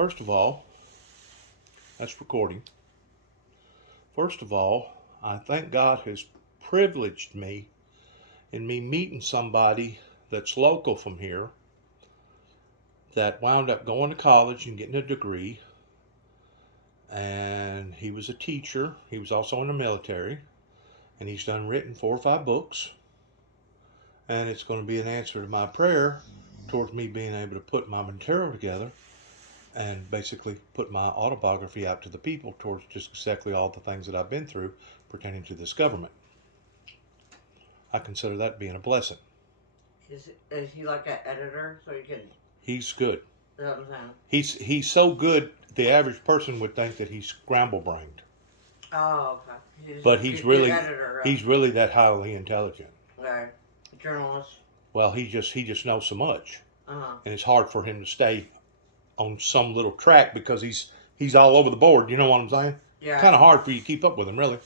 First of all, that's recording. First of all, I thank God has privileged me in me meeting somebody that's local from here that wound up going to college and getting a degree. And he was a teacher. He was also in the military. And he's written 4 or 5 books. And it's going to be an answer to my prayer towards me being able to put my material together and basically put my autobiography out to the people towards just exactly all the things that I've been through pertaining to this government. I consider that being a blessing. Is he like an editor so you can? He's good. Is that what I'm saying? He's so good the average person would think that he's scramble-brained. Oh, okay. But he's really editor, right? he's really that highly intelligent. Right. Journalist. Well, he just knows so much, Uh-huh. and it's hard for him to stay on some little track because he's all over the board. You know what I'm saying? Yeah. Kind of hard for you to keep up with him, really.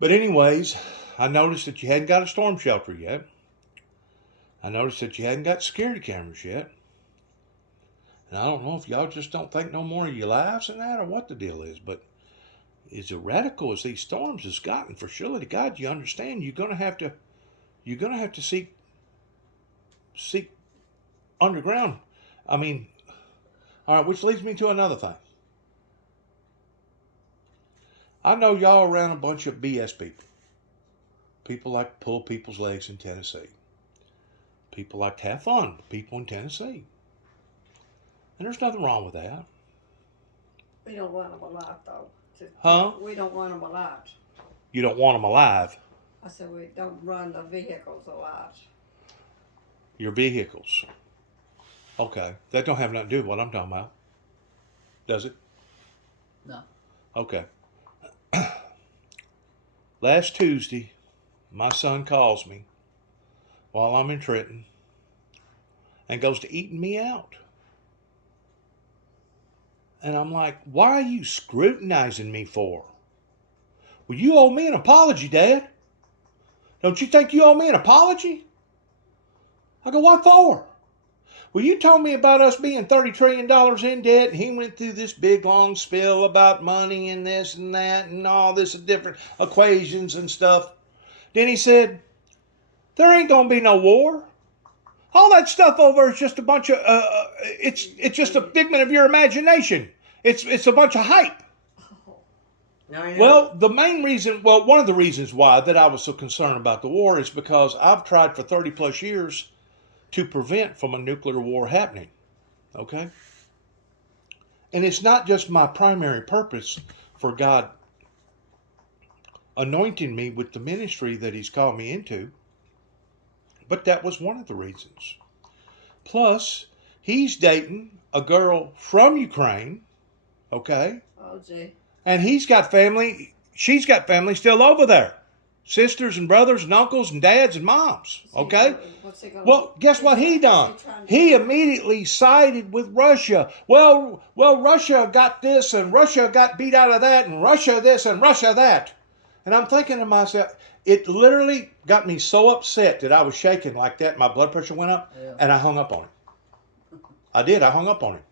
But anyways, I noticed that you hadn't got a storm shelter yet. I noticed that you hadn't got security cameras yet. And I don't know if y'all just don't think no more of your lives than that or what the deal is, but as radical as these storms has gotten, for surely to God, you understand you're gonna have to seek underground. I mean, all right, which leads me to another thing. I know y'all around a bunch of BS people. People like to pull people's legs in Tennessee. People like to have fun with people in Tennessee. And there's nothing wrong with that. We don't want them alive, though. Huh? We don't want them alive. You don't want them alive. I said we don't run the vehicles alive. Your vehicles. Okay. That don't have nothing to do with what I'm talking about. Does it? No. Okay. Last Tuesday, my son calls me while I'm in Trenton and goes to eating me out. And I'm like, why are you scrutinizing me for? Well, you owe me an apology, Dad. Don't you think you owe me an apology? I go, what for? Well, you told me about us being $30 trillion in debt, and he went through this big long spiel about money and this and that and all this different equations and stuff. Then he said, there ain't going to be no war. All that stuff over is just a bunch of, it's just a figment of your imagination. It's a bunch of hype. Well, one of the reasons why that I was so concerned about the war is because I've tried for 30 plus years to prevent from a nuclear war happening. Okay? And it's not just my primary purpose for God anointing me with the ministry that He's called me into, but that was one of the reasons. Plus, he's dating a girl from Ukraine, okay? Oh, gee. And she's got family still over there. Sisters and brothers and uncles and dads and moms, okay? Well, guess what he done? He immediately sided with Russia. Well, Russia got this and Russia got beat out of that and Russia this and Russia that. And I'm thinking to myself, it literally got me so upset that I was shaking like that. My blood pressure went up, and I hung up on him. I did. I hung up on him.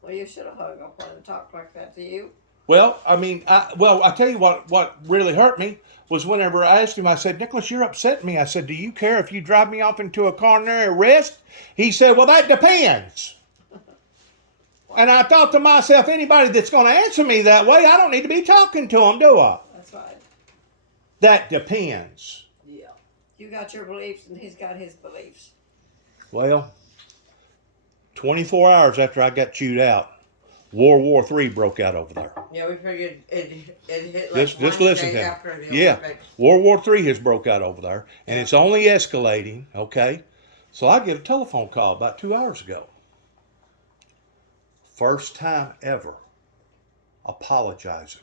Well, you should have hung up on him and talked like that to you. Well, I mean, I tell you what really hurt me was whenever I asked him, I said, Nicholas, you're upsetting me. I said, do you care if you drive me off into a coronary arrest? He said, well, that depends. And I thought to myself, anybody that's going to answer me that way, I don't need to be talking to them, do I? That's right. That depends. Yeah. You got your beliefs and he's got his beliefs. Well, 24 hours after I got chewed out, World War III broke out over there. Yeah, we figured it hit like Just listen to after me. the Yeah, Olympics. World War III has broke out over there, and it's only escalating, okay? So I get a telephone call about 2 hours ago. First time ever apologizing.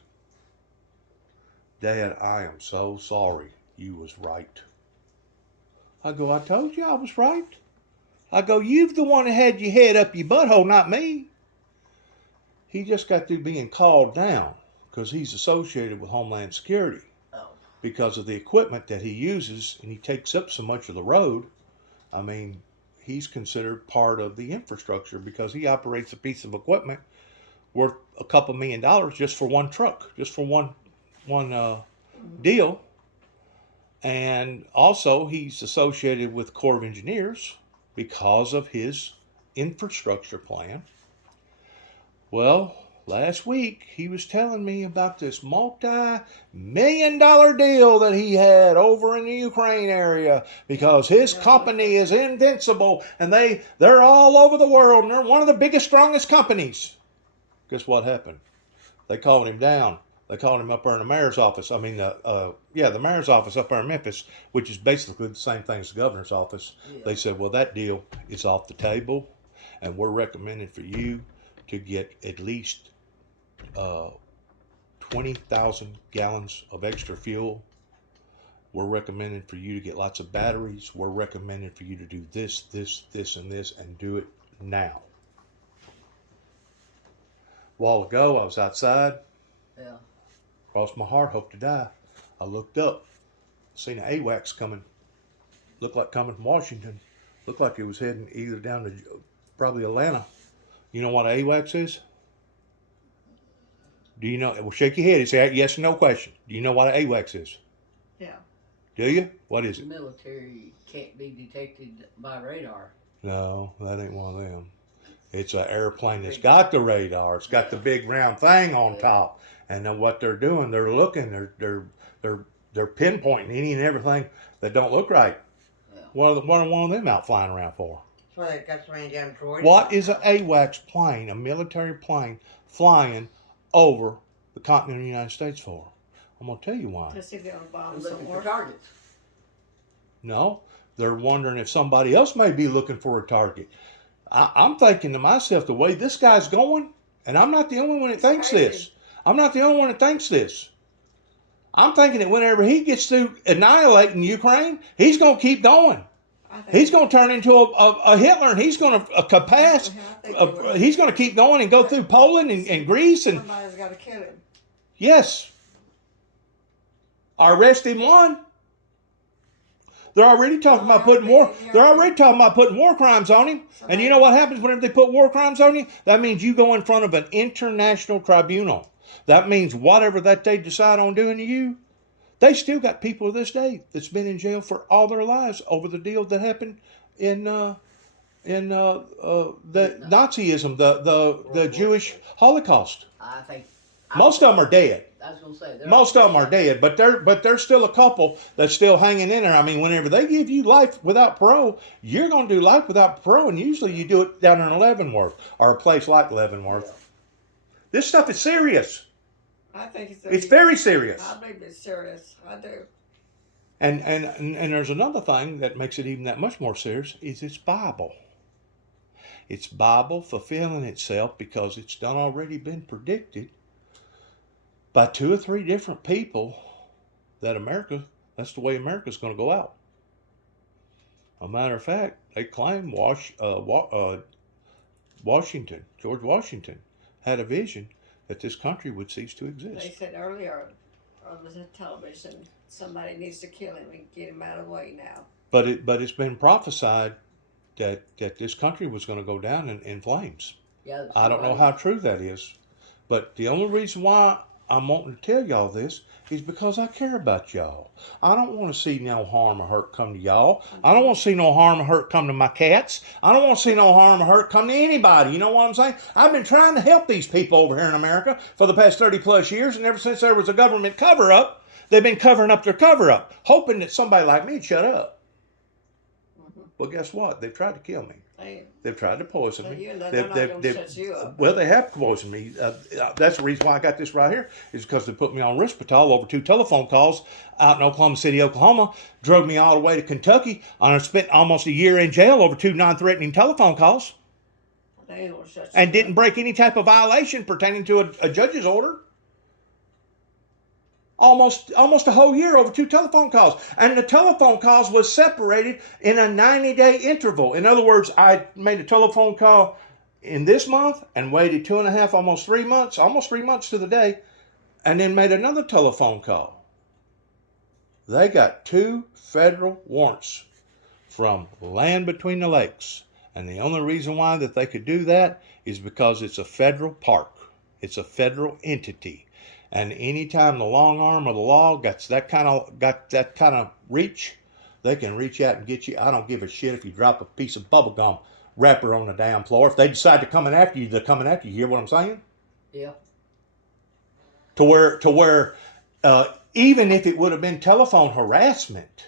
Dad, I am so sorry. You was right. I go, I told you I was right. I go, you've the one that had your head up your butthole, not me. He just got through being called down because he's associated with Homeland Security because of the equipment that he uses, and he takes up so much of the road. I mean, he's considered part of the infrastructure because he operates a piece of equipment worth a couple $1 million just for one truck, just for one deal. And also, he's associated with Corps of Engineers because of his infrastructure plan. Well, last week he was telling me about this multi-million-dollar deal that he had over in the Ukraine area because his company is invincible and they're all over the world and they're one of the biggest, strongest companies. Guess what happened? They called him down. They called him up there in the mayor's office. I mean, the mayor's office up there in Memphis, which is basically the same thing as the governor's office. Yeah. They said, well, that deal is off the table, and we're recommending for you to get at least 20,000 gallons of extra fuel. We're recommending for you to get lots of batteries. We're recommending for you to do this, and this, and do it now. A while ago, I was outside. Yeah. Crossed my heart, hope to die. I looked up, seen an AWACS coming. Looked like coming from Washington. Looked like it was heading either down to probably Atlanta. You know what an AWACS is? Do you know? Well, shake your head and say yes or no question. Do you know what an AWACS is? Yeah. Do you? What is it? Military can't be detected by radar. No, that ain't one of them. It's an airplane that's got the radar. It's got the big round thing on top. And then what they're doing, they're looking, they're pinpointing any and everything that don't look right. Yeah. What are one of them out flying around for? That's why they got so many damn droids. What is an AWACS plane, a military plane, flying over the continental United States for? I'm going to tell you why. To see if they're bomb looking for targets. No, they're wondering if somebody else may be looking for a target. I'm thinking to myself, the way this guy's going, and I'm not the only one that thinks this. I'm not the only one that thinks this. I'm thinking that whenever he gets through annihilating Ukraine, he's going to keep going. He's going to turn into a Hitler, and he's going to he's going to keep going and go through Poland and Greece. And somebody's got to kill him. Yes. Arrest him one. They're already talking about putting war. They're already talking about putting war crimes on him. And you know what happens whenever they put war crimes on you? That means you go in front of an international tribunal. That means whatever that they decide on doing to you, they still got people to this day that's been in jail for all their lives over the deal that happened in the Nazism, the Jewish Holocaust. I think most of them are dead. I was going to say most of them are dead, but there's still a couple that's still hanging in there. I mean, whenever they give you life without parole, you're going to do life without parole, and usually you do it down in Leavenworth or a place like Leavenworth. Yeah. This stuff is serious. I think it's very serious. I believe it's serious. I do. And there's another thing that makes it even that much more serious is it's Bible. It's Bible fulfilling itself because it's done already been predicted by 2 or 3 different people that that's the way America's going to go out. A matter of fact, they claim George Washington had a vision that this country would cease to exist. They said earlier on the television, somebody needs to kill him and get him out of the way now. But it's been prophesied that this country was going to go down in flames. Yeah, I don't know how true that is, but the only reason why I'm wanting to tell y'all this is because I care about y'all. I don't want to see no harm or hurt come to y'all. I don't want to see no harm or hurt come to my cats. I don't want to see no harm or hurt come to anybody. You know what I'm saying? I've been trying to help these people over here in America for the past 30 plus years, and ever since there was a government cover-up, they've been covering up their cover-up, hoping that somebody like me would shut up. Mm-hmm. Well, guess what? They've tried to kill me. They've tried to poison me. Well, they have poisoned me. That's the reason why I got this right here, is because they put me on Risperdal over 2 telephone calls out in Oklahoma City, Oklahoma, drug me all the way to Kentucky, and I spent almost a year in jail over 2 non-threatening telephone calls, and didn't break any type of violation pertaining to a judge's order. Almost a whole year over 2 telephone calls. And the telephone calls was separated in a 90-day interval. In other words, I made a telephone call in this month and waited 2.5, almost 3 months to the day, and then made another telephone call. They got 2 federal warrants from land between the lakes. And the only reason why that they could do that is because it's a federal park. It's a federal entity. And anytime the long arm of the law got that kind of reach, they can reach out and get you. I don't give a shit if you drop a piece of bubble gum wrapper on the damn floor. If they decide to come after you, they're coming after you. You hear what I'm saying? Yeah. To where even if it would have been telephone harassment,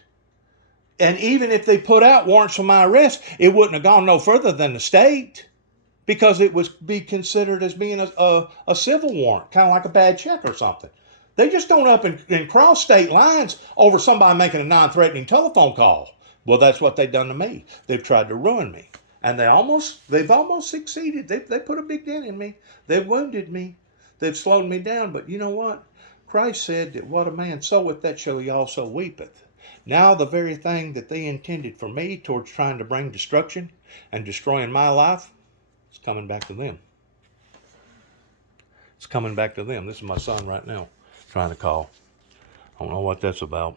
and even if they put out warrants for my arrest, it wouldn't have gone no further than the state, because it would be considered as being a civil warrant, kind of like a bad check or something. They just don't up and cross state lines over somebody making a non-threatening telephone call. Well, that's what they've done to me. They've tried to ruin me, and they've almost succeeded. They put a big dent in me. They've wounded me. They've slowed me down. But you know what? Christ said that what a man soweth, that shall he also reapeth. Now the very thing that they intended for me towards trying to bring destruction and destroying my life, it's coming back to them. It's coming back to them. This is my son right now trying to call. I don't know what that's about.